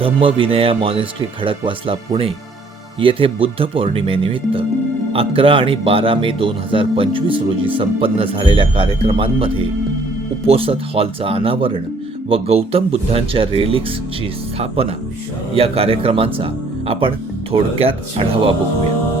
धम्मविनया monastery Khadakwasla Pune येथे बुद्ध पौर्णिमेनिमित्त 11 आणि 12 मे 2025 रोजी संपन्न झालेल्या कार्यक्रमांमध्ये उपोसत हॉलचं अनावरण व गौतम बुद्धांच्या रेलिक्सची स्थापना या कार्यक्रमांचा आपण थोडक्यात आढावा बघूया.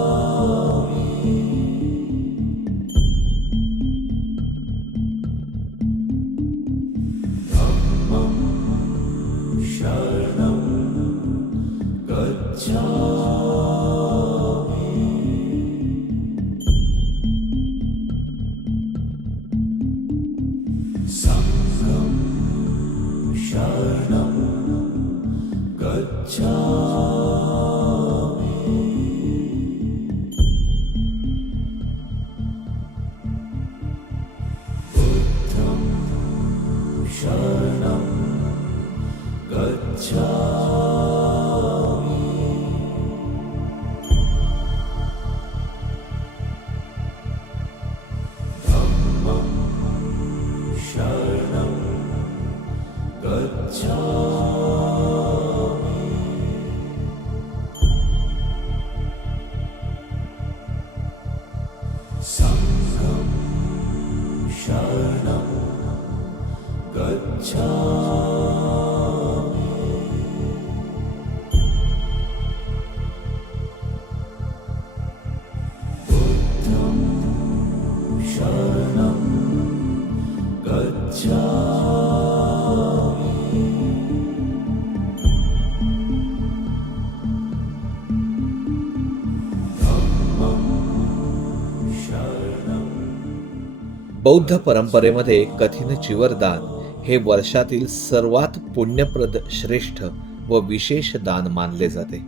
बौद्ध परंपरेमध्ये कथिन चिवरदान हे वर्षातील सर्वात पुण्यप्रद, श्रेष्ठ व विशेष दान मानले जाते.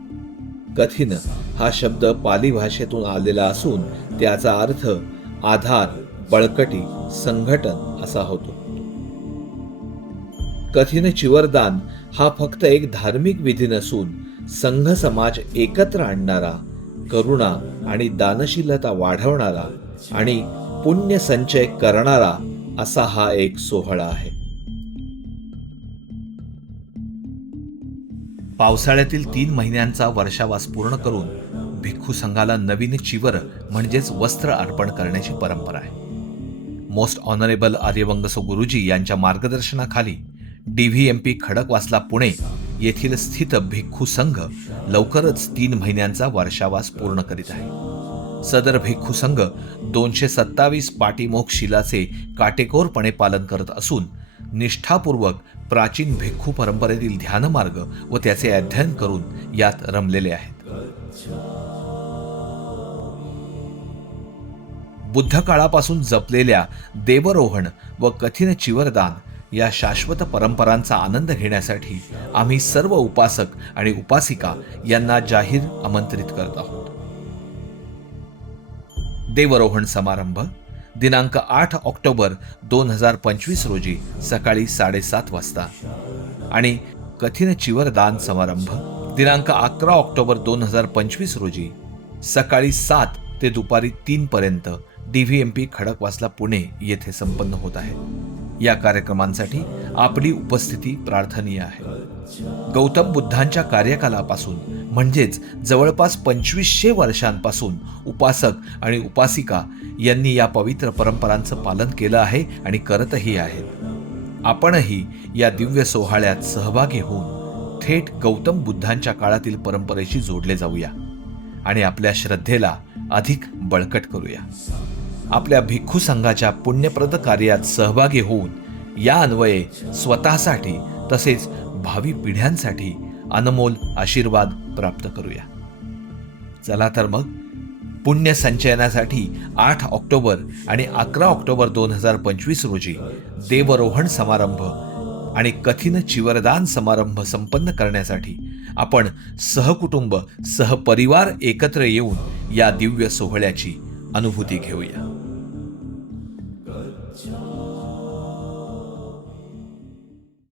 कथिन हा शब्द पाली भाषेतून आलेला असून त्याचा अर्थ आधार, बळकटी, संघटन असा होतो. कथिन चिवरदान हा फक्त एक धार्मिक विधी नसून संघ समाज एकत्र आणणारा, करुणा आणि दानशीलता वाढवणारा आणि पुण्य संचय करणारा असा हा एक सोहळा आहे. पावसाळ्यातील 3 महिन्यांचा वर्षावास पूर्ण करून भिक्खू संघाला नवीन चिवर म्हणजेच वस्त्र अर्पण करण्याची परंपरा आहे. मोस्ट ऑनरेबल आर्यवंगसो गुरुजी यांच्या मार्गदर्शनाखाली DVMP खडकवासला पुणे येथील स्थित भिक्खू संघ लवकरच 3 महिन्यांचा वर्षावास पूर्ण करीत आहे. सदर भिक्खू संघ 227 पाटीमोक्ष शिलाचे काटेकोरपणे पालन करत असून निष्ठापूर्वक प्राचीन भिक्खू परंपरेतील ध्यानमार्ग व त्याचे अध्ययन करून यात रमलेले आहेत. बुद्ध काळापासून जपलेल्या देवरोहण व कथिन चिवरदान या शाश्वत परंपरांचा आनंद घेण्यासाठी आम्ही सर्व उपासक आणि उपासिका यांना जाहीर आमंत्रित करत आहोत. देवरोहण समारंभ दिनांक 8 ऑक्टोबर 2025 रोजी सकाळी 7:30 वाजता आणि कथिन चिवरदान समारंभ दिनांक 11 ऑक्टोबर 2025 रोजी सकाळी 7 ते दुपारी 3 पर्यंत DVMP खडकवासला पुणे येथे संपन्न होत आहे. या कार्यक्रमांसाठी आपली उपस्थिती प्रार्थनीय आहे. गौतम बुद्धांच्या कार्यकालापासून म्हणजेच जवळपास 2500 वर्षांपासून उपासक आणि उपासिका यांनी या पवित्र परंपरांचं पालन केलं आहे आणि करतही आहेत. आपणही या दिव्य सोहळ्यात सहभागी होऊन थेट गौतम बुद्धांच्या काळातील परंपरेशी जोडले जाऊया आणि आपल्या श्रद्धेला अधिक बळकट करूया. आपल्या भिक्खू संघाच्या पुण्यप्रद कार्यात सहभागी होऊन या अन्वये स्वतःसाठी तसेच भावी पिढ्यांसाठी अनमोल आशीर्वाद प्राप्त करूया. चला तर मग पुण्य संचयनासाठी 8 ऑक्टोबर आणि 11 ऑक्टोबर 2025 रोजी देवरोहण समारंभ आणि कथिन चिवरदान समारंभ संपन्न करण्यासाठी आपण सहकुटुंब सहपरिवार एकत्र येऊन या दिव्य सोहळ्याची अनुभूती घेऊया.